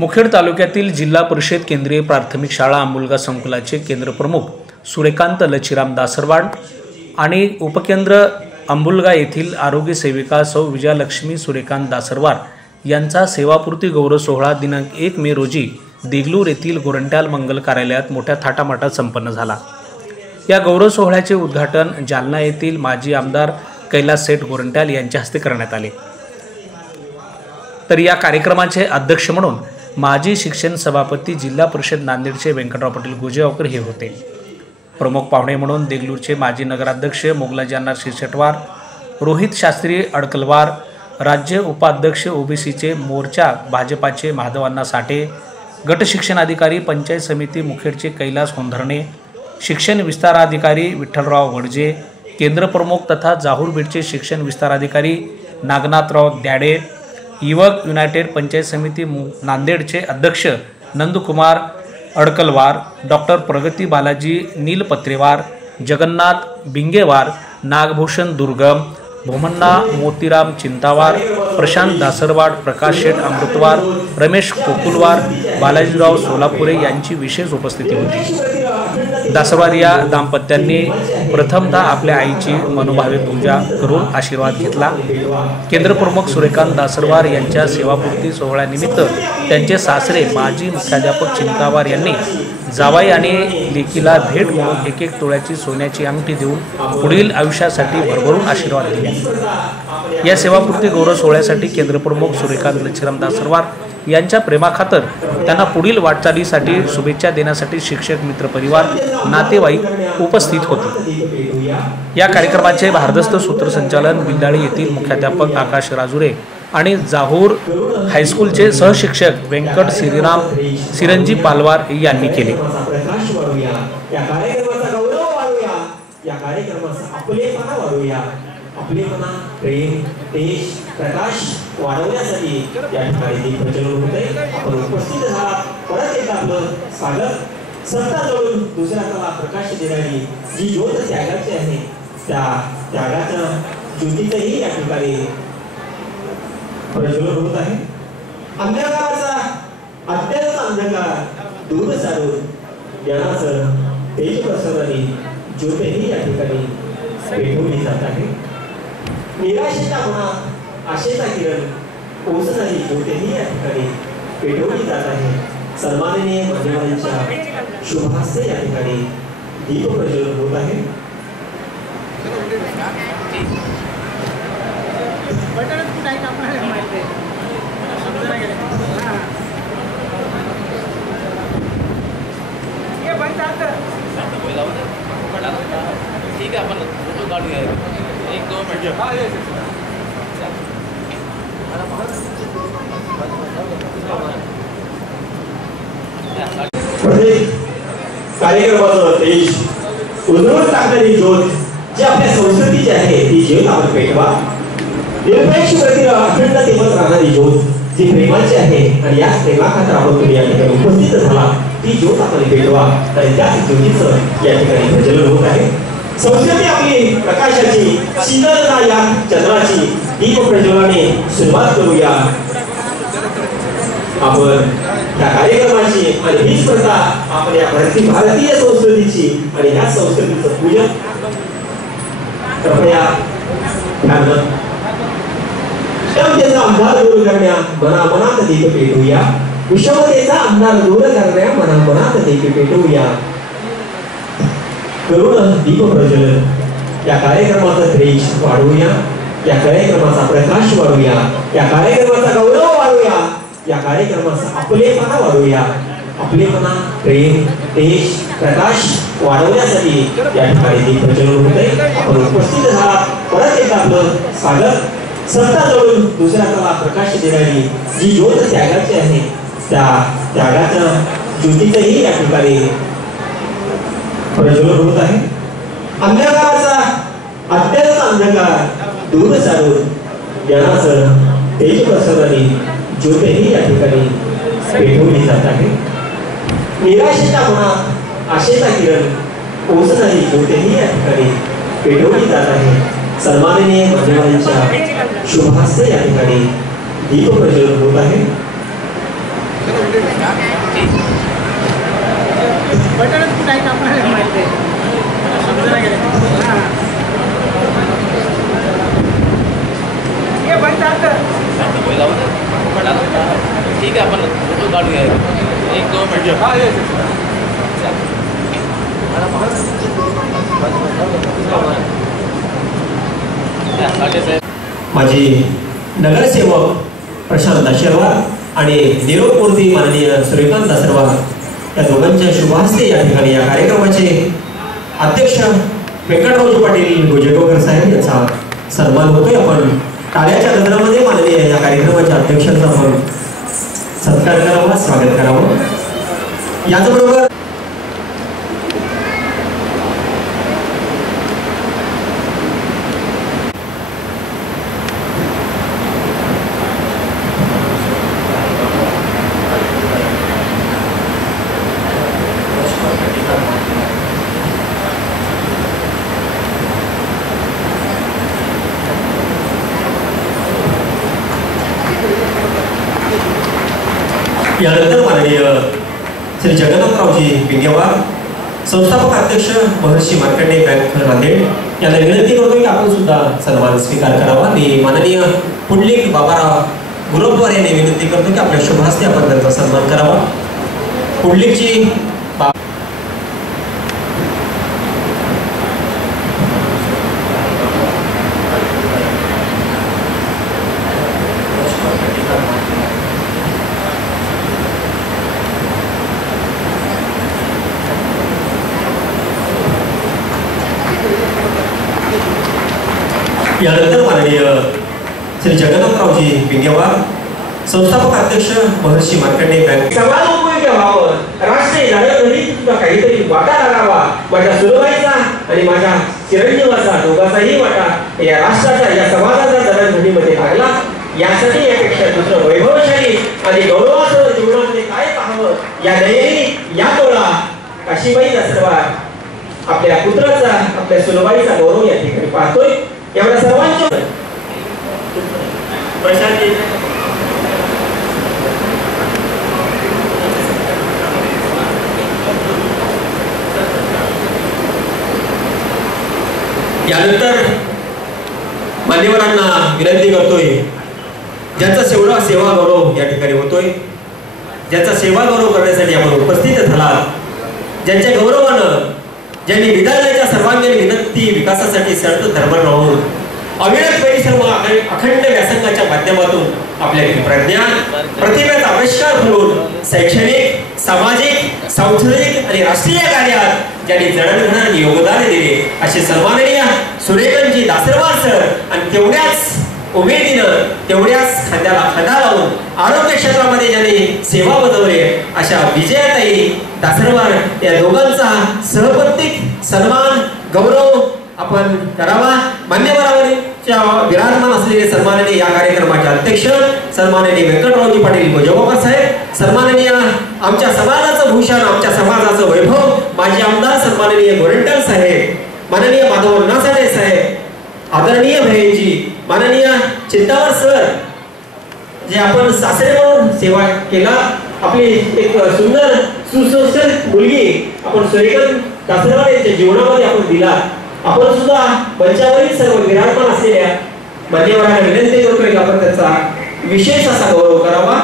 मुखेड तालुक्यातील जिल्हा परिषद केंद्रीय प्राथमिक शाळा अंबुलगा संकुलाचे केंद्र प्रमुख सूर्यकांत लचिराम दासरवाड आणि उपकेंद्र अंबुलगा येथील आरोग्य सेविका सौ विजयलक्ष्मी सूर्यकांत दासरवाड यांचा सेवापूर्ती गौरव सोहळा दिनांक 1 मे रोजी देगलूर येथील गोरंट्याल मंगल कार्यालयात मोठ्या थाटामाटात संपन्न झाला। या गौरव सोहळ्याचे उद्घाटन जालना येथील माजी आमदार कैलास सेठ गोरंट्याल यांच्या हस्ते करण्यात आले। तर या कार्यक्रमाचे अध्यक्ष म्हणून माजी शिक्षण सभापती जिल्हा परिषद नांदेडचे व्यंकटराव पाटील गुजेगावकर हे होते। प्रमुख पाहुणे म्हणून देगलूरचे माजी नगराध्यक्ष मोगलाजी अण्णा शिरसटवार, रोहित शास्त्री अडकलवार, राज्य उपाध्यक्ष ओबीसीचे मोर्चा भाजपाचे माधव अण्णा साठे, गट शिक्षण अधिकारी पंचायत समिती मुखेडचे कैलास होंधर्णे, शिक्षण विस्ताराधिकारी विठ्ठलराव वडजे, केंद्र प्रमुख तथा जाहूर बीडचे शिक्षण विस्ताराधिकारी नागनाथराव द्याडे, युवक युनायटेड पंचायत समिती नांदेडचे अध्यक्ष नंदकुमार अडकलवार, डॉक्टर प्रगती बालाजी नीलपत्रेवार, जगन्नाथ बिंगेवार, नागभूषण दुर्गम, भोमन्ना मोतीराम चिंतावार, प्रशांत दासरवाड, प्रकाश शेठ अमृतवार, रमेश कोकुलवार, बालाजीराव सोलापुरे यांची विशेष उपस्थिती होती। दासरवार या दाम्पत्यांनी प्रथमतः आपल्या आईची मनोभावे पूजा करून आशीर्वाद घेतला। केंद्र प्रमुख सूर्यकांत दासरवार यांच्या सेवापूर्ती सोहळ्यानिमित्त त्यांचे सासरे माजी मुख्याध्यापक चिंतावार यांनी जावाई आणि लेकीला भेट म्हणून 1-1 तोळ्याची सोन्याची अंगठी देऊन पुढील आयुष्यासाठी भरभरून आशीर्वाद दिले। या सेवापूर्ती गौरव सोहळ्यासाठी केंद्र प्रमुख सूर्यकांत लचिराम दासरवार यांच्या प्रेमाखातर त्यांना पुढील वाटचालीसाठी शुभेच्छा देण्यासाठी शिक्षक मित्र परिवार नातेवाईक उपस्थित होते। या कार्यक्रमाचे भारदस्त सूत्रसंचालन बिल्लाळी येथील मुख्याध्यापक आकाश राजुरे आणि जाहूर हायस्कूलचे सहशिक्षक व्यंकट श्रीराम सिरंजी पालवार यांनी केले। आपलेपणा, प्रेम, तेज, प्रकाश वाढवण्यासाठी या ठिकाणी प्रचलन होते। आपण उपस्थित झाला, परत एकदा आपलं स्वागत। सत्ता जोडून दुसऱ्याला प्रकाश देणारी जी ज्योत त्यागाची आहे, त्या त्यागाच्या ज्योतीचंही या ठिकाणी प्रज्वलन होत आहे। अंधकाराचा अत्यंत अंधकार दूर सारून ज्ञानाचं तेज प्रसरणारी ज्योतही या ठिकाणी पेटवली जात आहे। निराशेच्या मनात आशेचा किरण पोचणारी ज्योतही या ठिकाणी पेटवली जात आहे। सन्माननीय मान्यवरांच्या शुभहस्ते या ठिकाणी दीप प्रज्वलन होत आहे। ठीक है, अपन फोटो काढूया 1-2 मिनिट। कार्यक्रमाचं तेज उजळून टाकणारी ज्योत जी आपल्या संस्कृतीची आहे, ती ज्योत आपण पेटवा। निरपेक्ष गतीला अखंडतेवर राहणारी ज्योत जी प्रेमाची आहे आणि याच प्रेमाखातर आपण तुम्ही या ठिकाणी उपस्थित झाला, ती ज्योत आपण पेटवा। आणि त्याच ज्योतीचं या ठिकाणी प्रज्वलन होत आहे। संस्कृती आपली प्रकाशाची, शीतलता या चंद्राची दीप प्रज्वलनाने सुरुवात करूया आपण त्या कार्यक्रमाची। आणि हीच प्रथा आपल्या भारतीय संस्कृतीची आणि ह्या संस्कृतीचं पूजन कृपया क्षमतेचा अंधार दूर करण्या मनामनात दीप पेटवूया। विषमतेचा अंधार दूर करण्या मनामनात दीप पेटवूया। करुण दीप प्रज्वलन या कार्यक्रमाचा तेज वाढवूया, या कार्यक्रमाचा प्रकाश वाढवूया, या कार्यक्रमाचा गौरव वाढवूया, या कार्यक्रमाचा आपलेपणा वाढवूया। आपलेपणा, प्रेम, तेज, प्रकाश वाढवण्यासाठी या ठिकाणी दीप प्रज्वलन होते। आपण उपस्थित झाला, परत एकदा आपलं स्वागत। सत्ता जोडून दुसऱ्याला प्रकाश देणारी जी ज्योत त्यागाची आहे, त्या त्यागाच्या ज्योतीचंही या ठिकाणी प्रज्वलन होत आहे। अंधकाराचा अत्यंत अंधकार दूर सारून ज्ञानाचं तेज प्रसरणारी ज्योतही या ठिकाणी पेटवली जात आहे। निराशेच्या मनात आशेचा किरण पोचणारी ज्योतही या ठिकाणी पेटवली जात आहे। सन्माननीय मान्यवरांच्या शुभहस्ते या ठिकाणी दीप प्रज्वलन होत आहे। बटनच कुठं आहे का आपल्याला माहिती आहे समजा गेले हां हे बंद झालं ठीक आहे आपण फोटो काढूया 1-2 मिनिट हां येस माझी नगरसेवक प्रशांत दाशेरवार आणि निरोपमूर्ती माननीय सूर्यकांत दासरवार या दोघांच्या शुभहस्ते या ठिकाणी या कार्यक्रमाचे अध्यक्ष व्यंकटरावजी पाटील गोजेगावकर साहेब यांचा सन्मान होतोय. आपण टाळ्याच्या गजरामध्ये माननीय या कार्यक्रमाच्या अध्यक्षांचा आपण सत्कार करावा, स्वागत करावं. याचबरोबर यानंतर माननीय श्री जगन्नाथरावजी बिंगेवार संस्थापक अध्यक्ष महर्षी मार्कंडेय बँक नांदेड यांना विनंती करतो की आपण सुद्धा सन्मान स्वीकार करावा. मी माननीय पुंडलिक बाबाराव गुरवद्वार यांनी विनंती करतो की आपल्या शुभहस्ते आपण त्यांचा सन्मान करावा. पुंडलिकजी यानंतर माननीय श्री जगन्नाथरावजी बिंगेवार संस्थापक अध्यक्ष महर्षी मार्कंडेय बँक समाजोपयोगी व्हावं, राष्ट्रीय जडणघडीत सुद्धा काहीतरी वाटा लागावा. माझ्या सुनबाईचा आणि माझ्या चिरंजीवाचा दोघांचाही वाटा या राष्ट्राच्या या समाजाच्या जडणघडीमध्ये लागला. यासाठी यापेक्षा दुसरं वैभवशाली आणि गौरवाचं जीवनामध्ये काय पाहावं या दैनी या तोळा काशीबाई दासरवार आपल्या पुत्राचा आपल्या सुनबाईचा गौरव या ठिकाणी पाहतोय. एवढ्या सर्वांच्या प्रशांती यानंतर मान्यवरांना विनंती करतोय ज्यांचा सेवा गौरव या ठिकाणी होतोय, ज्यांचा सेवा गौरव करण्यासाठी आपण उपस्थित झालात, ज्यांच्या गौरवानं ज्यांनी विधानाच्या सर्वांगीण विनंती विकासासाठी सर्व धर्म राहून अविरत परिश्रम अखंड व्यासंगाच्या माध्यमातून आपल्यातील प्रज्ञा प्रतिभेचा आविष्कार करून शैक्षणिक, सामाजिक, सांस्कृतिक आणि राष्ट्रीय कार्यात ज्यांनी जडणघडण योगदान दिले असे सन्माननीय सूर्यकांतजी दासरवार सर आणि तेवढ्याच उमेदीनं तेवढ्याच खांद्याला खांदा लावून आरोग्य क्षेत्रामध्ये ज्यांनी सेवा बजावली अशा विजयाताई दासरवार या दोघांचा सहपत्तिक सन्मान गौरव आपण करावा. मान्यवरांच्या विराजमान असलेले सन्माननीय या कार्यक्रमाचे अध्यक्ष सन्माननीय व्यंकटरावजी पाटील गोजेगावकर साहेब, सन्माननीय आमच्या समाजाचं भूषण आमच्या समाजाचं वैभव माजी आमदार सन्माननीय गोरंट्याल साहेब, माननीय माधव नासाडे साहेब, आदरणीय भैयाजी, माननीय चिंतावर सर जे आपण सासरे म्हणून सेवा केला. आपली एक सुंदर सुसंस्कृत मुलगी आपण सूर्यकांत दासरवार यांच्या जीवनामध्ये आपण दिला. आपण सुद्धा मंचावरील सर्व विराजमान असलेल्या मान्यवरांना विनंती करतोय की आपण त्याचा विशेष असा गौरव करावा.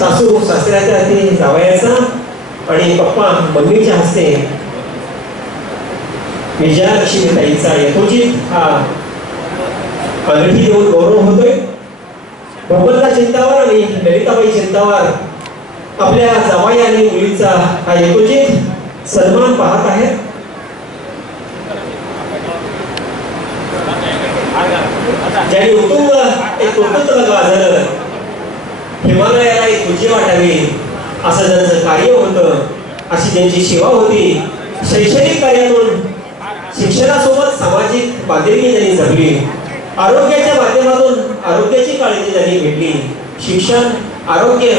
सासू सासऱ्याच्या हाती जावयाचा आणि पप्पा मम्मीच्या हस्ते विजयालक्ष्मीताईचा यथोचित हा अंगठी देऊन गौरव होतोय. भोगलता चिंतावर आणि ललिताबाई चिंतावर आपल्या जावई आणि मुलीचा हा यथोचित सन्मान पाहत आहेत. ज्यांनी उत्तुंग एक कुटुंब गाजलं, हिमालयाला एक उंची वाटावी असं ज्यांचं कार्य होतं, अशी ज्यांची सेवा होती, शैक्षणिक कार्यातून शिक्षणासोबत सामाजिक बांधिलकी त्यांनी जपली, आरोग्याच्या माध्यमातून आरोग्याची काळजी त्यांनी घेतली, शिक्षण आरोग्य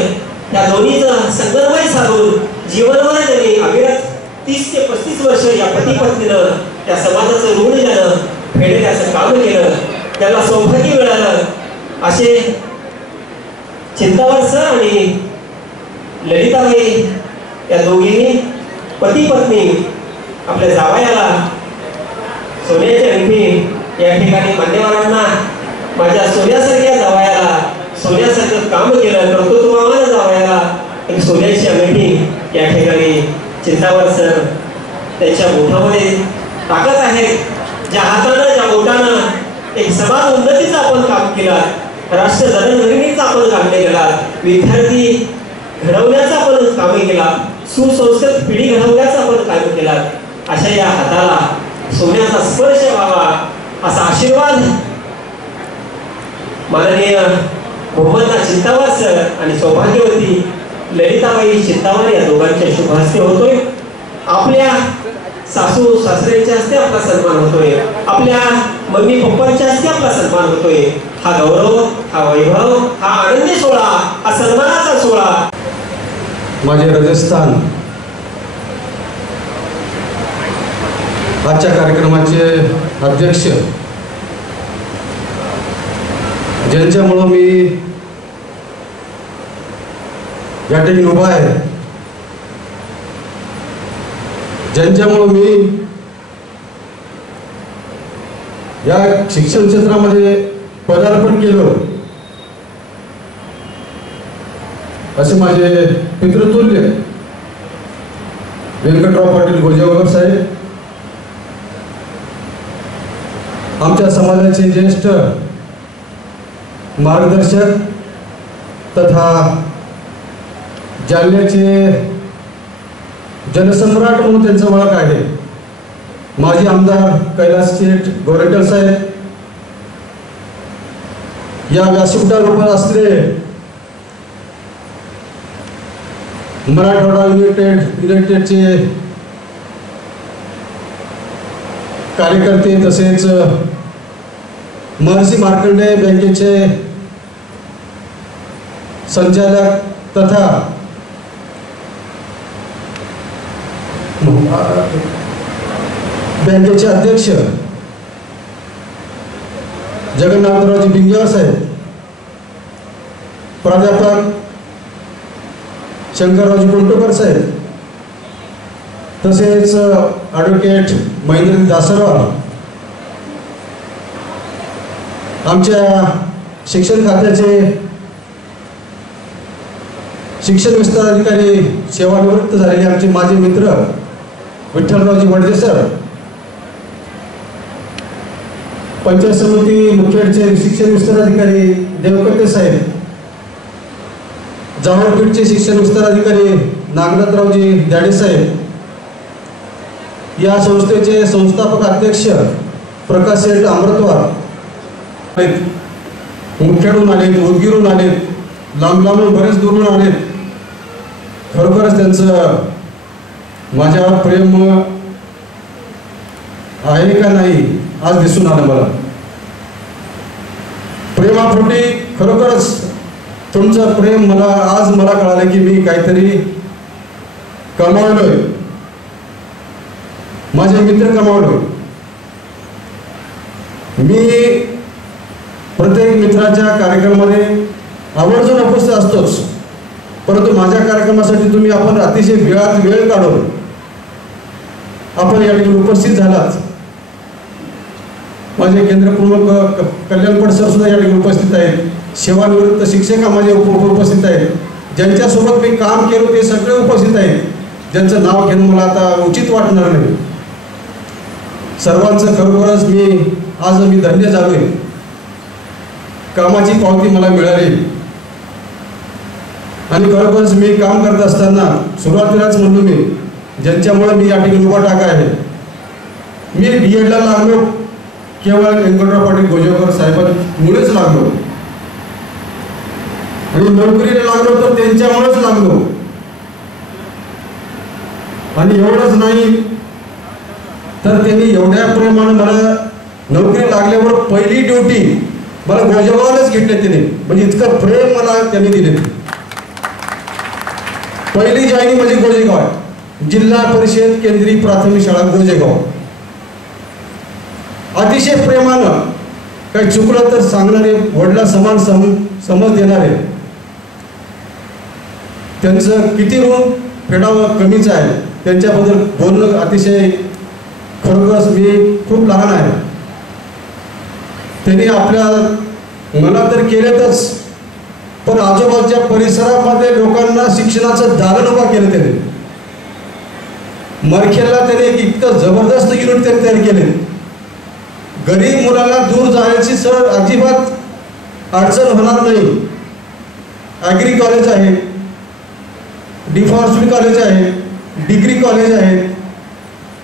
या दोन्हीचं संगमय साधून जीवनभर त्यांनी अविरत 30 ते 35 वर्ष या पती पत्नीनं त्या समाजाचं ऋण ज्यानं फेडण्याचं काम केलं, त्याला सौभाग्य मिळालं. असे चिंतावर सर आणि ललिताबाई या दोघींनी पती पत्नी आपल्या जावयाला सोन्याची अंगठी या ठिकाणी मान्यवरांना माझ्या सोन्यासारख्या जावयाला सोन्यासारखं काम केलं, कर्तृत्ववान जावयाला एक सोन्याची अंगठी या ठिकाणी चिंतावर सर त्यांच्या बोटामध्ये टाकत आहेत. ज्या हातानं ज्या बोटानं एक समाज उन्नतीचं आपण काम केलं, राष्ट्र जडणघडणीचं आपण काम केला, विद्यार्थी घडवण्याचा आपण काम केला, सुसंस्कृत पिढी घडवण्याचा आपण काम केला. अशा या हाताला सोन्याचा स्पर्श व्हावा असा आशीर्वाद माननीय मोहम्मदना चिंतावर सर आणि सौभाग्यवती ललिताबाई चिंतावर या दोघांच्या शुभ हस्ते होतोय. आपल्या सासू सासऱ्यांच्या हस्ते आपला सन्मान होतोय, आपल्या मम्मी पप्पांच्या हस्ते आपला सन्मान होतोय. हा गौरव, हा वैभव, हा आनंदी सोहळा, हा सन्मानाचा सोहळा. माझे राजस्थान आजच्या कार्यक्रमाचे अध्यक्ष, ज्यांच्यामुळं मी या ठिकाणी उभा आहे, ज्यांच्यामुळं मी या शिक्षण क्षेत्रामध्ये पदार्पण केलं, असे माझे पितृतुल्य व्यंकटराव पाटील गोजेवाकर साहेब, आमच्या समाजाचे ज्येष्ठ मार्गदर्शक तथा जालन्याचे जनसम्राट म्हणून त्यांचं ओळख आहे, माजी आमदार कैलास शेठ गोरेकर साहेब, या व्यासपीठावर असलेले मराठवाडा युनायटेडचे कार्यकर्ते, तसेच महर्षी मार्कंडेय बँकेचे संचालक तथा बँकेचे अध्यक्ष जगन्नाथरावजी बिंगेवार साहेब, प्राध्यापक शंकररावजी कुंटोकर साहेब, तसेच ॲडव्होकेट महेंद्र दासराव, आमच्या शिक्षण खात्याचे शिक्षण विस्तार अधिकारी सेवानिवृत्त झालेले आमचे माझे मित्र विठ्ठलरावजी वडदे सर, पंचायत समिती मुखेडचे शिक्षण विस्तार अधिकारी देवकते साहेब, जावळपीठचे शिक्षण विस्तार अधिकारी नागनाथरावजी द्याडे साहेब, या संस्थेचे संस्थापक अध्यक्ष प्रकाश शेठ अमृतवार, मुखेडून आलेत, उदगीरून आलेत, लांब लांबून बरेच दुरून आलेत. खरोखरच त्यांचं माझ्यावर प्रेम आहे का नाही आज दिसून आलं मला. प्रेमापोटी खरोखरच तुमचं प्रेम मला आज मला कळालं की मी काहीतरी कमावलोय, माझे मित्र कमावलोय. मी प्रत्येक मित्राच्या कार्यक्रमामध्ये आवर्जून उपस्थित असतोच, परंतु माझ्या कार्यक्रमासाठी तुम्ही आपण अतिशय वेळात वेळ काढून आपण या ठिकाणी उपस्थित झालात. माझे केंद्र प्रमुख कल्याणपट सर सुद्धा या ठिकाणी उपस्थित आहेत, सेवानिवृत्त शिक्षक माझे उपस्थित आहेत, ज्यांच्यासोबत मी काम केलं ते सगळे उपस्थित आहेत. ज्यांचं नाव घेणं मला आता उचित वाटणार नाही. सर्वांचं खरोखरच मी धन्य झालोय. कामाची पावती मला मिळाली आणि खरोखरच मी काम करत असताना सुरुवातीलाच म्हणलो मी, ज्यांच्यामुळे मी या ठिकाणी उभा टाका आहे. मी B.Edला लागलो केवळ व्यंकटराव पाटील गोजेकर साहेबांमुळेच लागलो आणि नोकरीला लागलो तर त्यांच्यामुळेच लागलो. आणि एवढंच नाही तर त्यांनी एवढ्या प्रेमाने मला नोकरी लागल्यावर पहिली ड्युटी मला गोजेगावलाच घेतली त्याने. म्हणजे इतकं प्रेम मला त्यांनी दिले. पहिली जॉईनिंग म्हणजे गोजेगाव, जिल्हा परिषद केंद्रीय प्राथमिक शाळा गोजेगाव. अतिशय प्रेमानं, काही चुकलं तर सांगणारे, वडिला समान समज देणारे. त्यांचं किती ऋण फेडावं कमीच आहे. त्यांच्याबद्दल बोलणं अतिशय खरोखरच मी खूप लहान आहे. त्यांनी आपल्या मनात तर केलेतच, पण आजूबाजूच्या परिसरामध्ये लोकांना शिक्षणाचं दालन उभा केलं. त्याने मरखेलला त्याने इतकं जबरदस्त युनिट त्यांनी तयार केले. गरीब मुलांना दूर जाण्याची सर अजिबात अडचण होणार नाही. ॲग्री कॉलेज आहे, डिफॉरेस्ट्री कॉलेज आहे, डिग्री कॉलेज आहे,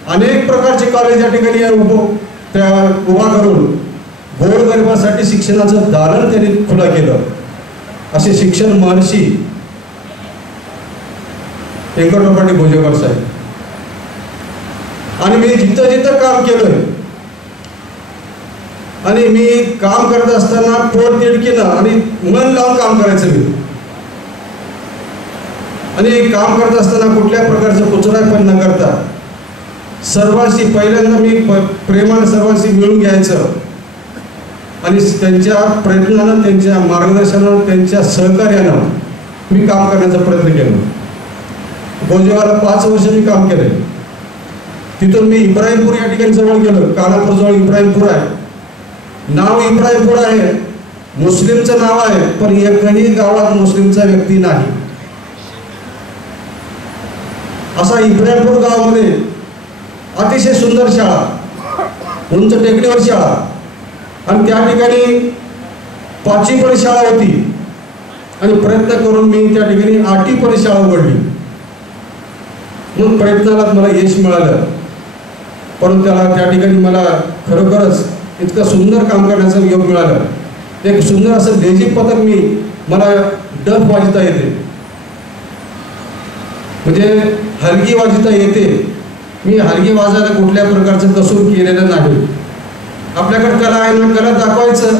अनेक प्रकारचे कॉलेज या ठिकाणी उभा करून गोरगरिबासाठी शिक्षणाचं दालन त्यांनी खुलं केलं. असे शिक्षण महर्षी व्यंकटराव पाटील गोजेकर साहेब. आणि मी जिथं जिथं काम केलंय आणि मी काम करत असताना पोट तिडकीनं आणि मन लावून काम करायचं मी. आणि काम करत असताना कुठल्या प्रकारचं कुचरायपण न करता सर्वांशी पहिल्यांदा मी प्रेमानं सर्वांशी मिळून घ्यायचं आणि त्यांच्या प्रयत्नानं, त्यांच्या मार्गदर्शनानं, त्यांच्या सहकार्यानं मी काम करण्याचा प्रयत्न केला. गोजेगावला 5 वर्ष मी काम केलं. तिथून मी इब्राहिमपूर या ठिकाणी जवळ गेलो. कानापूर जवळ इब्राहिमपूर आहे. नाव इब्राहिमपूर आहे, मुस्लिमचं नाव आहे, पण एकही गावात मुस्लिमचा व्यक्ती नाही. असा इब्राहिमपूर गावामध्ये अतिशय सुंदर शाळा, उंच टेकडीवर शाळा आणि त्या ठिकाणी 5वी पर्यंत शाळा होती. आणि प्रयत्न करून मी त्या ठिकाणी 8वी पर्यंत शाळा उघडली. मग प्रयत्नाला मला यश मिळालं, पण त्या ठिकाणी मला खरोखरच इतकं सुंदर काम करण्याचा योग मिळाला. एक सुंदर असं लेझिम पथक मला डफ वाजता येते, म्हणजे हलगी वाजता येते. मी हलगी वाजायला कुठल्या प्रकारचं कसूर केलेलं नाही. आपल्याकडे कला आहे ना, कला दाखवायचं.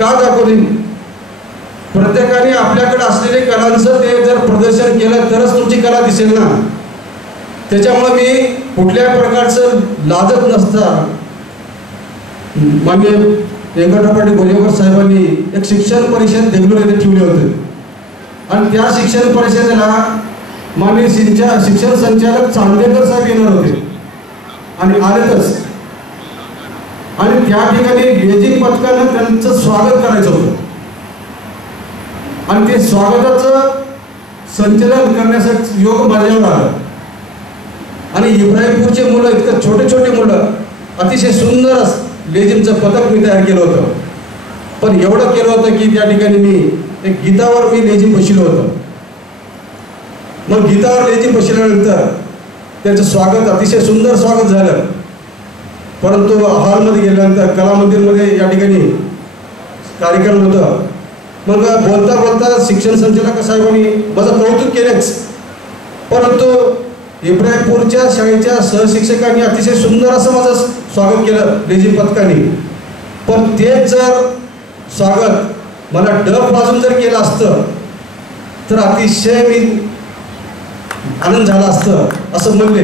का दाखवली? प्रत्येकाने आपल्याकडे असलेले कलांचं ते जर प्रदर्शन केलं तरच तुमची कला दिसेल ना. त्याच्यामुळे मी कुठल्या प्रकारचं लाजत नसता माननीय व्यंकटराव पाटील गोजेकर साहेबांनी एक शिक्षण परिषद देगलूर येथे ठेवले होते. आणि त्या शिक्षण परिषदेला माननीय शिक्षण संचालक चांदेकर साहेब येणार होते आणि आलेतच. आणि त्या ठिकाणी लेझिम पथकानं त्यांचं स्वागत करायचं होतं आणि ते स्वागताचं संचालन करण्यासाठी योग माझ्यावर आला. आणि इब्राहिमपूरचे मुलं, इतकं छोटे छोटे मुलं, अतिशय सुंदर लेझिमचं पथक मी तयार केलं होतं. पण एवढं केलं होतं की त्या ठिकाणी मी एक गीतावर मी लेझिम बसवलं होतं. मग गीतावर लेझिम बसल्यानंतर त्याचं स्वागत, अतिशय सुंदर स्वागत झालं. परंतु हॉलमध्ये गेल्यानंतर कला मंदिरमध्ये या ठिकाणी कार्यक्रम होता. मग बोलता बोलता शिक्षण संचालक साहेबांनी माझं कौतुक केलेच, परंतु इब्राहिमपूरच्या शाळेच्या सहशिक्षकांनी अतिशय सुंदर असं माझं स्वागत केलं लेझिम पथकाने. पण तेच जर स्वागत मला डफ वाजून जर केलं असतं तर अतिशय मी आनंद झाला असतं असं म्हणले.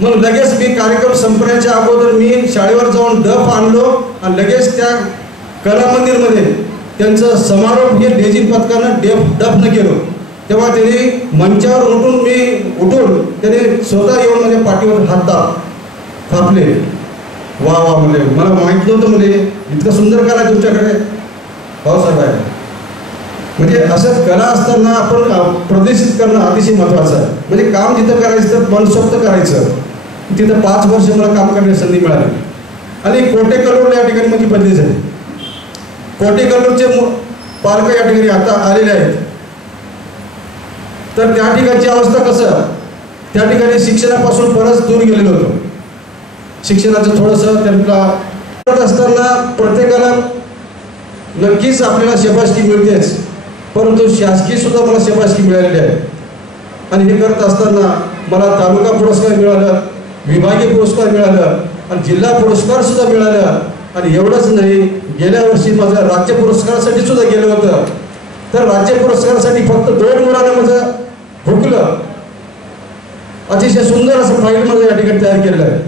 मग लगेच मी कार्यक्रम संपण्याच्या अगोदर मी शाळेवर जाऊन डफ आणलो आणि लगेच त्या कला मंदिरमध्ये त्यांचं समारोप हे लेझिम पथकानं डफनं केलं. तेव्हा त्यांनी मंचावर उठून त्याने स्वतः येऊन माझ्या पाठीवर हात थापले. वा वा म्हणजे मला माहीत नव्हतं, म्हणजे इतकं सुंदर कला तुमच्याकडे. भाऊसाहेब आहे. म्हणजे असं कला असताना आपण प्रदर्शित करणं अतिशय महत्त्वाचं आहे. म्हणजे काम जिथं करायचं तर मनसोक्त करायचं. तिथं 5 वर्ष मला काम करण्याची संधी मिळाली आणि कोटेकल्लूर या ठिकाणी माझी बदली झाली. कोटेकल्लूरचे पालक या ठिकाणी आता आलेले आहेत. तर त्या ठिकाणची अवस्था कसं, त्या ठिकाणी शिक्षणापासून बरंच दूर गेलेलो होतो. शिक्षणाचं थोडंसं त्यांना करत असताना प्रत्येकाला नक्कीच आपल्याला शाबासकी मिळतेच, परंतु शासकीय सुद्धा मला शाबासकी मिळालेली आहे. आणि हे करत असताना मला तालुका पुरस्कार मिळाला, विभागीय पुरस्कार मिळालं आणि जिल्हा पुरस्कार सुद्धा मिळाला. आणि एवढंच नाही, गेल्या वर्षी माझं राज्य पुरस्कारासाठी सुद्धा गेलं होतं. तर राज्य पुरस्कारासाठी फक्त 2 मुलांना माझं हुकलं. अतिशय सुंदर असं फाईल माझं या ठिकाणी तयार केलेलं आहे.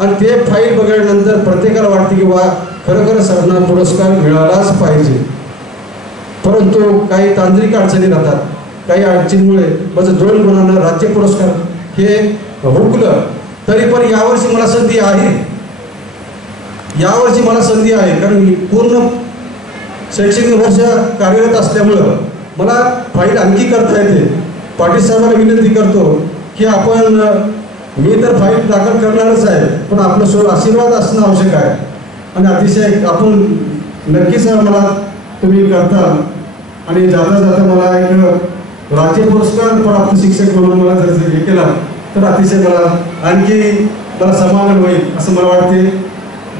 आणि ते फाईल बघितल्यानंतर प्रत्येकाला वाटते की वा खरोखर सरांना पुरस्कार मिळालाच पाहिजे. परंतु काही तांत्रिक अडचणी राहतात. काही अडचणीमुळे माझं 2 मुलांना राज्य पुरस्कार हे हुकलं. तरी पण यावर्षी मला संधी आहे. यावर्षी मला संधी आहे कारण मी पूर्ण शैक्षणिक वर्ष कार्यरत असल्यामुळं मला फाईल आणखी करता येते. पाटील साहेबांना विनंती करतो की आपण, मी तर फाईल दाखल करणारच आहे, पण आपलं आशीर्वाद असणं आवश्यक आहे. आणि अतिशय आपण नक्कीच मला तुम्ही करता. आणि जाता जाता मला एक राज्य पुरस्कार प्राप्त शिक्षक म्हणून मला जर हे केला तर अतिशय मला आणखी मला समाधान होईल असं मला वाटते.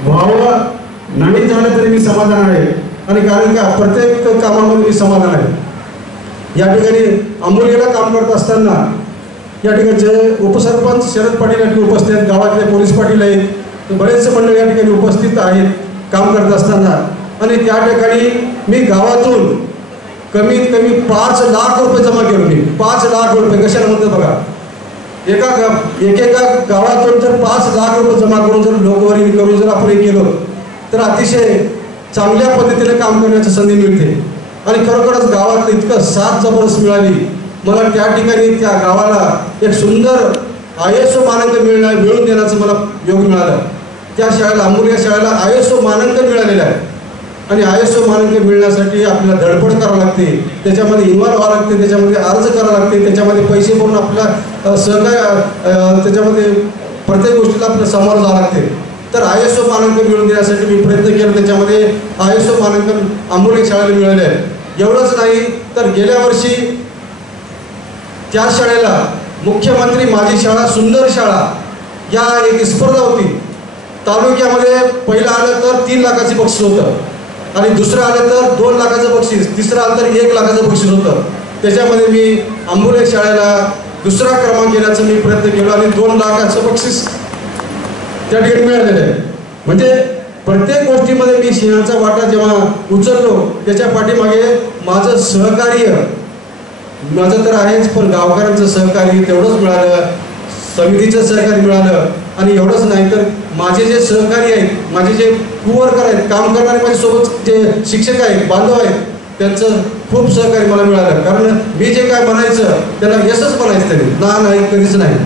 व्हावं नाही झालं तरी मी समाधान आहे. आणि कारण का प्रत्येक कामामध्ये मी समाधान आहे. या ठिकाणी आंबोलीला काम करत असताना या ठिकाणचे उपसरपंच शरद पाटील या ठिकाणी उपस्थित आहेत, गावातले पोलीस पाटील आहेत, बरेचसे मंडळ या ठिकाणी उपस्थित आहेत काम करत असताना. आणि त्या ठिकाणी मी गावातून कमीत कमी 5 लाख रुपये जमा केले. मी 5 लाख रुपये कशाला म्हणतो बघा, एकेका गावातून जर 5 लाख रुपये जमा करून जर लोकवर्गणी करून जर आपण हे केलं तर अतिशय चांगल्या पद्धतीने काम करण्याची संधी मिळते. आणि खरोखरच गावात इतकं साथ जबरदस्त मिळाली मला. त्या ठिकाणी त्या गावाला एक सुंदर ISO मानांकन मिळून देण्याचं मला योग मिळाला. त्या शाळेला, आंबोली या शाळेला ISO मानांकन मिळालेलं आहे. आणि ISO मानांकन मिळण्यासाठी आपल्याला धडपड करावं लागते, त्याच्यामध्ये इन्व्हॉल्व व्हावं लागते, त्याच्यामध्ये अर्ज करावं लागते, त्याच्यामध्ये पैसे भरून आपला सहकार्य, त्याच्यामध्ये प्रत्येक गोष्टीला आपल्याला सामोरं जावं लागते. तर ISO मानांकन मिळवून देण्यासाठी मी प्रयत्न केला. त्याच्यामध्ये ISO मानांकन आंबोली शाळेला मिळाले आहे. एवढंच नाही तर गेल्या वर्षी त्या शाळेला मुख्यमंत्री माझी शाळा सुंदर शाळा या एक स्पर्धा होती. तालुक्यामध्ये पहिलं आलं तर 3 लाखाची बक्षीस होतं आणि दुसरं आलं तर 2 लाखाचं बक्षीस, तिसरं आलं तर 1 लाखाचं बक्षीस होतं. त्याच्यामध्ये मी आंबोली शाळेला 2रा क्रमांक घेण्याचा मी प्रयत्न केला आणि 2 लाखाचं बक्षीस त्या ठिकाणी मिळालेलं आहे. म्हणजे प्रत्येक गोष्टीमध्ये मी सिंहाचा वाटा जेव्हा उचललो त्याच्या पाठीमागे माझं सहकार्य माझं तर आहेच, पण गावकऱ्यांचं सहकार्य तेवढंच मिळालं, समितीचं सहकार्य मिळालं. आणि एवढंच नाही तर माझे जे सहकारी आहेत, माझे जे कुवर्कर आहेत, काम करणारे माझ्यासोबत जे शिक्षक आहेत, बांधव आहेत, त्यांचं खूप सहकार्य मला मिळालं. कारण मी जे काय बनायचं त्याला यशच बनायचं तरी नाही कधीच नाही.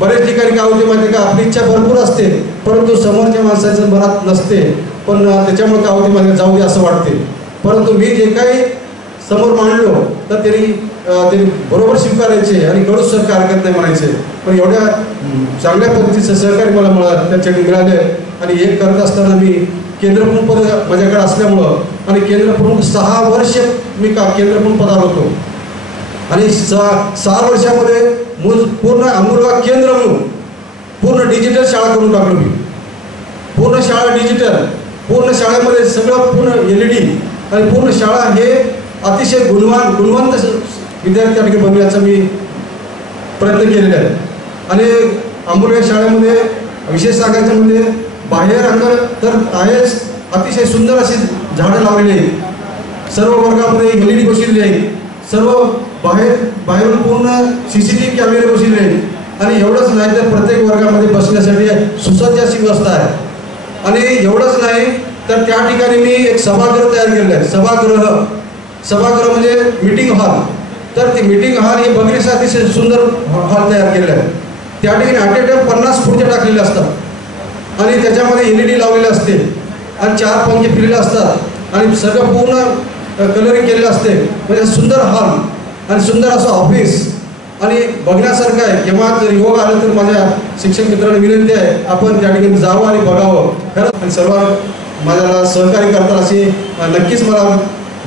बरेच ठिकाणी काय होते माहिती का, आपली इच्छा भरपूर असते परंतु समोरच्या माणसाचं मनात नसते. पण त्याच्यामुळे काय होते माहिती जाऊ दे असं वाटते. परंतु मी जे काही समोर मांडलो तर त्यांनी बरोबर स्वीकारायचे आणि गडूच सहकार्य करत नाही म्हणायचे. पण एवढ्या चांगल्या पद्धतीचं सहकार्य मला त्याच्याकडे मिळाले. आणि हे करत असताना मी केंद्रप्रमुख पद माझ्याकडे असल्यामुळं आणि केंद्रप्रमुख 6 वर्ष मी केंद्रप्रमुख पदावर होतो. आणि 6 वर्षामध्ये पूर्ण आंबोली केंद्र म्हणून पूर्ण डिजिटल शाळा करून टाकलो मी. पूर्ण शाळा डिजिटल, पूर्ण शाळेमध्ये सगळं पूर्ण LED आणि पूर्ण शाळा हे अतिशय गुणवंत विद्यार्थी त्या ठिकाणी बनवण्याचा मी प्रयत्न केलेला आहे. आणि आंबोली शाळेमध्ये विशेष सांगायचं म्हणजे बाहेर अंगण तर आहेच, अतिशय सुंदर अशी झाडं लावलेली आहेत. सर्व वर्गामध्ये LED बसवलेली आहे. सर्व बाहेरून पूर्ण CCTV कॅमेरे बसवलेले आहेत. आणि एवढंच नाही तर प्रत्येक वर्गामध्ये बसण्यासाठी सुसज्ज अशी व्यवस्था आहे. आणि एवढंच नाही तर त्या ठिकाणी मी एक सभागृह तयार केलेलं आहे. सभागृह म्हणजे मीटिंग हॉल. तर ते मीटिंग हॉल हे बघण्यासाठी अतिशय सुंदर हॉल तयार केलेलं आहे. त्या ठिकाणी ॲट 50 खुर्च्या टाकलेल्या असतात आणि त्याच्यामध्ये LED लावलेले असते आणि 4 पंखे फिरलेले असतात आणि सगळं पूर्ण कलरिंग केलेलं असते, म्हणजे सुंदर हॉल आणि सुंदर असं ऑफिस आणि बघण्यासारखं आहे. केव्हा जर योग आलं तर माझ्या शिक्षक मित्रांना विनंती आहे आपण त्या ठिकाणी जावं आणि बघावं. खरंच आणि सर्व माझ्याला सहकार्य करतात अशी नक्कीच मला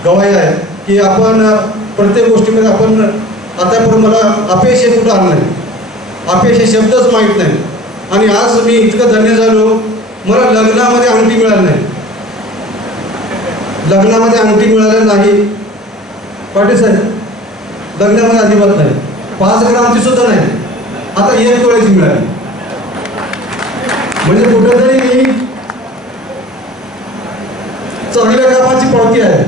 गवाही आहे की आपण प्रत्येक गोष्टीमध्ये आपण आतापर्यंत मला अपयश हे कुठं आलं नाही, अपयश हे शब्दच माहीत नाही. आणि आज मी इतकं धन्य झालो, मला लग्नामध्ये अंगठी मिळाली नाही, लग्नामध्ये अंगठी मिळाली नाही पाटील साहेब, लग्नामध्ये अजिबात नाही, 5 ग्रामची सुद्धा नाही, आता 1 तोळ्याची मिळाली. म्हणजे कुठेतरी मी चांगल्या कामाची पावती आहे.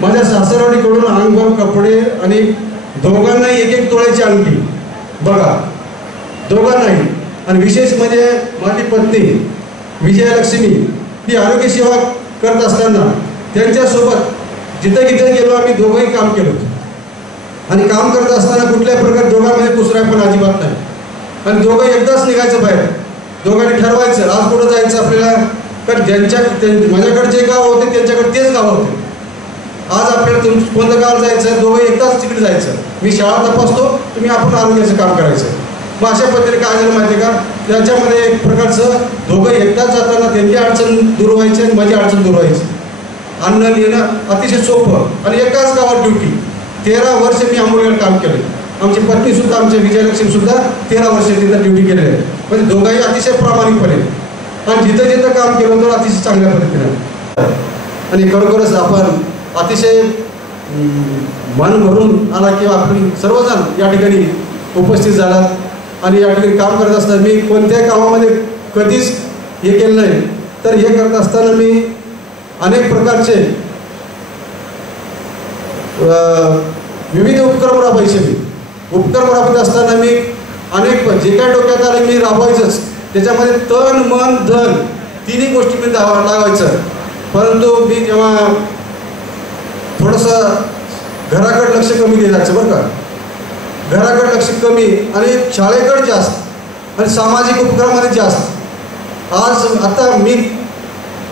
माझ्या सासरवाडीकडून अंगभर कपडे आणि दोघांनाही 1-1 तोळ्याची अंगठी, बघा दोघांनाही. आणि विशेष म्हणजे माझी पत्नी विजयलक्ष्मी ही आरोग्य सेवा करत असताना त्यांच्यासोबत जिथे जिथे गेलो आम्ही दोघंही काम केलं. आणि काम करत असताना कुठल्याही प्रकारे दोघांमध्ये कुसराय पण अजिबात नाही. आणि दोघं एकदाच निघायचं बाहेर, दोघांनी ठरवायचं आज कुठं जायचं आपल्याला. कारण माझ्याकडे जे गाव होते त्यांच्याकडे तेच गाव होते. आज आपल्याला कोणतं गाव जायचं, दोघं एकदाच तिकडे जायचं. मी शाळा तपासतो, तुम्ही आपण आरोग्याचं काम करायचं. मग अशा पद्धतीने काय झालं माहिती आहे का, त्याच्यामध्ये एक प्रकारचं दोघं एकदाच जाताना त्यांची अडचण दूर व्हायची आणि माझी अडचण दूर व्हायची. आणणं नेणं अतिशय सोपं आणि एकाच गावात ड्युटी. 13 वर्ष मी आंबोलीवर काम केलं. आमची पत्नीसुद्धा आमच्या विजयलक्ष्मीसुद्धा 13 वर्ष तिथं ड्युटी केलेली आहे. म्हणजे दोघंही अतिशय प्रामाणिकपणे आणि जिथं जिथं काम केलं होतं अतिशय चांगल्या पद्धतीने. आणि खरोखरच आपण अतिशय मन भरून आला किंवा आपण सर्वजण या ठिकाणी उपस्थित झालात. आणि या ठिकाणी काम करत असताना मी कोणत्याही कामामध्ये कधीच हे केलं नाही. तर हे करत असताना मी अनेक प्रकारचे विविध उपक्रम राबवायचे. उपक्रम राबवत असताना मी अनेक जे काय डोक्यात आले मी राबवायचंच. त्याच्यामध्ये तन मन धन तिन्ही गोष्टी मी लावायचं. परंतु मी जेव्हा थोडंसं घराकडे लक्ष कमी द्यायचं बरं का, घराकडे लक्ष कमी आणि शाळेकडे जास्त आणि सामाजिक उपक्रमामध्ये जास्त. आज आता मी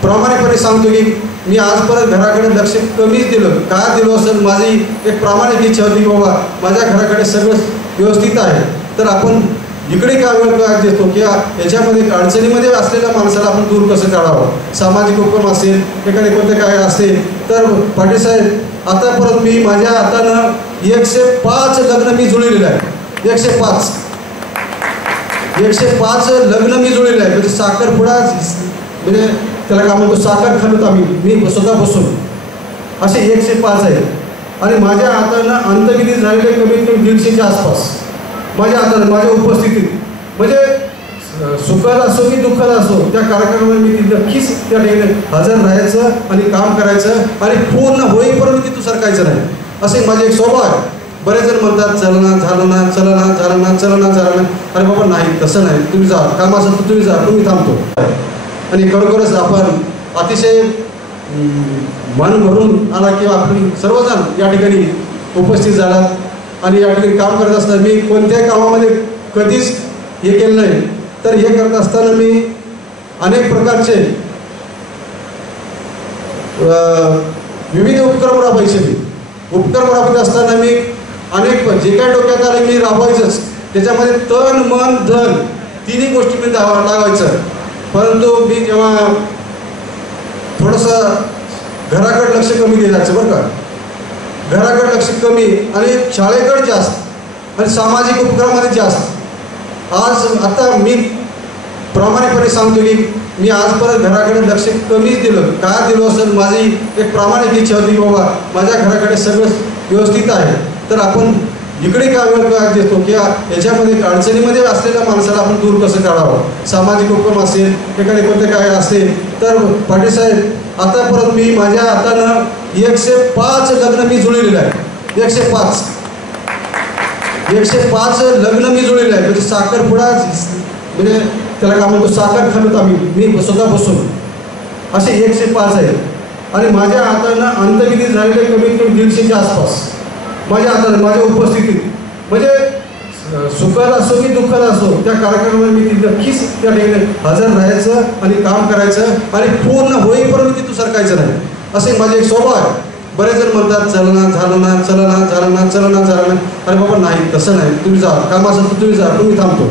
प्रामाणिकपणे सांगतो की मी आजपर्यंत घराकडे लक्ष कमीच दिलं. काय दिलं असेल, माझी एक प्रामाणिक इच्छा होती की बाबा माझ्या घराकडे सगळं व्यवस्थित आहे तर आपण इकडे काय वेळ काय देतो की याच्यामध्ये अडचणीमध्ये असलेल्या माणसाला आपण दूर कसं काढावं. सामाजिक उपक्रम असेल, एखादे कोणते काय असेल तर पाटील साहेब आतापर्यंत मी माझ्या हातानं 105 लग्न मी जुळलेलं आहे. 105 लग्न मी जुळलेलं आहे. म्हणजे साखरपुडा म्हणजे त्याला काय म्हणतो साखर खाल्लं आम्ही मी स्वतः बसून असे 105 आहेत. आणि माझ्या हातानं अंतविधी झालेले कमीत कमी 150च्या आसपास माझ्या हातानं माझ्या उपस्थितीत. म्हणजे सुखात असो की दुःखात असो त्या कार्यक्रमामध्ये मी नक्कीच त्या ठिकाणी हजर राहायचं आणि काम करायचं आणि पूर्ण होईपर्यंत तिथं सरकायचं नाही असे माझे एक स्वभाव आहे. बरेच जण म्हणतात चलना झालं ना चलना झालं ना चलना झालं ना. अरे बाबा नाही तसं नाही, तुम्ही जा काम असेल तर तुम्ही जा, तुम्ही थांबतो. आणि खरोखरच आपण अतिशय मन भरून आला किंवा आपण सर्वजण या ठिकाणी उपस्थित झालात. आणि या ठिकाणी काम करत असताना मी कोणत्याही कामामध्ये कधीच हे केलं नाही. तर हे करत असताना मी अनेक प्रकारचे विविध उपक्रम राबवायचे. उपक्रम राबवत असताना मी अनेक जे काय डोक्यात आले मी राबवायचंच. त्याच्यामध्ये तन मन धन तिन्ही गोष्टी मी लावायचं. परंतु मी जेव्हा थोडंसं घराकडे लक्ष कमी द्यायचं बरं का, घराकडे लक्ष कमी आणि शाळेकडे जास्त आणि सामाजिक उपक्रमामध्ये जास्त. आज आता मी प्रामाणिकपणे सांगतो की मी आजपर्यंत घराकडे लक्ष कमीच दिलं. काय दिलं असेल, माझी एक प्रामाणिक इच्छा होती की बाबा माझ्या घराकडे सगळं व्यवस्थित आहे तर आपण इकडे काय वेळ काय देतो की याच्यामध्ये अडचणीमध्ये असलेल्या माणसाला आपण दूर कसं काढावं. सामाजिक उपक्रम असेल, एखादे कोणते काय असेल तर पाटील साहेब आतापर्यंत मी माझ्या हातानं 105 लग्न मी जुळलेलं आहे. 105 लग्न मी जुळलेलं आहे. म्हणजे साखरपुडा म्हणजे त्याला काय म्हणतो साखर खाल्लं आम्ही मी स्वतः बसून असे 105 आहेत. आणि माझ्या हातानं अंतविधी झालेले कमीत कमी 150च्या आसपास माझ्या हातानं माझ्या उपस्थितीत. म्हणजे सुखात असो की दुःखात असो त्या कार्यक्रमामध्ये मी नक्कीच त्या ठिकाणी हजर राहायचं आणि काम करायचं आणि पूर्ण होईपर्यंत तिथं सरकायचं नाही असे माझे एक स्वभाव आहे. बरेच जण म्हणतात चलना झालं ना, चलना झालं ना, चलना झालं ना. अरे बाबा नाही, तसं नाही. तुम्ही जा, काम असेल तर तुम्ही जा, तुम्ही थांबतो.